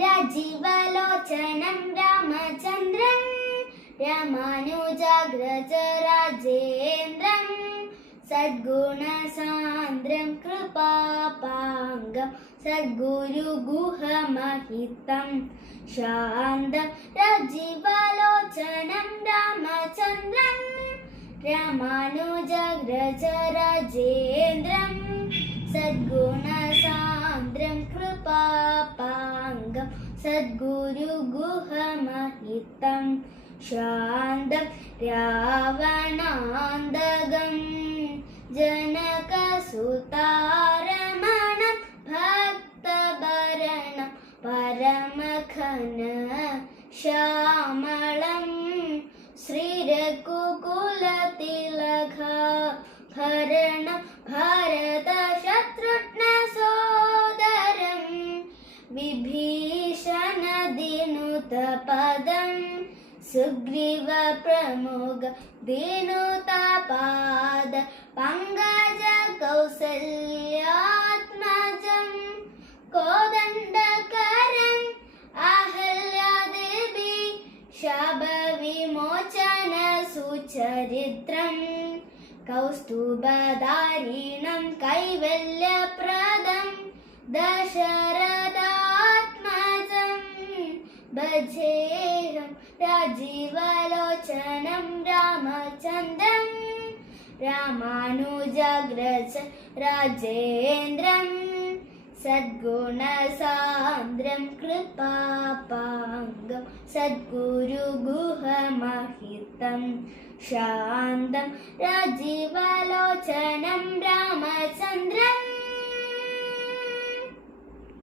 രാജീവലോചനം രാമചന്ദ്രം രാമാനുജാഗ്രജരാജേന്ദ്രം സദ്ഗുണസാന്ദ്രം കൃപാപാംഗം സദ്ഗുരുഗുഹമഹിതം ശാന്തം രാജീവലോചനം രാമചന്ദ്രം രാമാനുജാഗ്രജരാജേന്ദ്രം സദ്ഗുണസാന്ദ്രം കൃപാപാംഗം സദ്ഗുരുഗുഹമഹിതം ശാന്തം രാവണാന്തകം ജനകസുതാരമണം ഭക്തഭരണം പരമഘന ശ്യാമളം ശ്രീരഘുകുലതിലകഭരണം ഭരതശത്രുഘ്ന സോദരം വിഭീഷണദിനുതപദം സുഗ്രീവ പ്രമുഖ ദിനുതപാദ പങ്കജ കൗസല്യാത്മജം കോദണ്ഡകരം അഹല്യാദേവി ശാപവിമോചന സുചരിത്രം കൗസ്തുഭധാരിണം കൈവല്യപ്രദം ദശരഥാത്മജം ഭജേഹം രാജീവലോചനം രാമചന്ദ്രം രാമാനുജാഗ്രജ രാജേന്ദ്രം സദ്ഗുണസാന്ദ്രം കൃപാപാംഗം സദ്ഗുരുഗുഹമഹിതം ശാന്തം രാജീവലോചനം രാമചന്ദ്രം